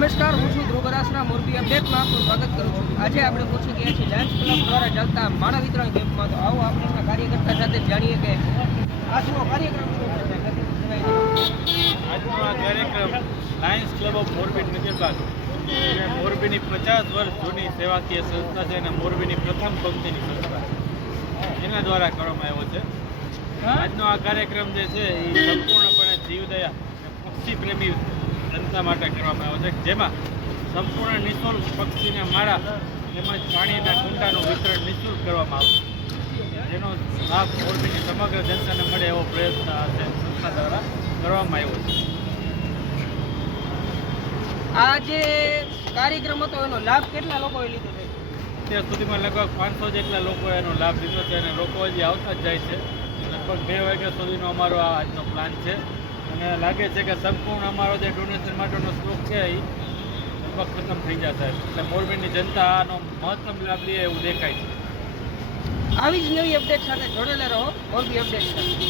નમસ્કાર, હું છું ધ્રુવ બરાસરા. મોરબી અપડેટમાં આપનું સ્વાગત કરું છું. આજે આપણે પહોંચી ગયા છીએ લાયન્સ ક્લબ દ્વારા ચાલતા માળા વિતરણ કેમ્પમાં. તો આવો આપણે એમના કાર્યકર્તા સાથે જાણીએ કે આજનો કાર્યક્રમ શું છે. આજનો આ કાર્યક્રમ લાયન્સ ક્લબ ઓફ મોરબી નગરપાલિકા જે મોરબીની 50 વર્ષ જૂની સેવાકીય સંસ્થા છે અને મોરબીની પ્રથમ પંક્તિની સંસ્થા એના દ્વારા કરવામાં આવ્યો છે. આજનો આ કાર્યક્રમ જે છે એ સંપૂર્ણપણે જીવદયા પક્ષી પ્રેમી જનતા માટે કરવામાં આવ્યો છે, જેમાં સંપૂર્ણ નિઃશુલ્ક પક્ષીના માળા તેમજ પાણીના કુંડાનું વિતરણ નિઃશુલ્ક કરવામાં આવશે, જેનો લાભ મોરબીની સમગ્ર જનતાને મળે એવો પ્રયત્ન આ સંસ્થા દ્વારા કરવામાં આવ્યો છે. આ જે કાર્યક્રમ હતો એનો લાભ કેટલા લોકોએ લીધો છે? અત્યાર સુધીમાં લગભગ 500 જેટલા લોકોએ એનો લાભ લીધો છે અને લોકો હજી આવતા જ જાય છે. લગભગ 2 વાગ્યા સુધીનો અમારો આ આજનો પ્લાન છે અને લાગે છે કે સંપૂર્ણ અમારો જે ડોનેશન માટેનો સ્ટોક છે એ લગભગ ખતમ થઈ જશે. એટલે મોરબીની જનતા આનો મહત્તમ લાભ લે એવું દેખાય છે. આવી જ નવી અપડેટ સાથે જોડેલા રહો મોરબી અપડેટ સાથે.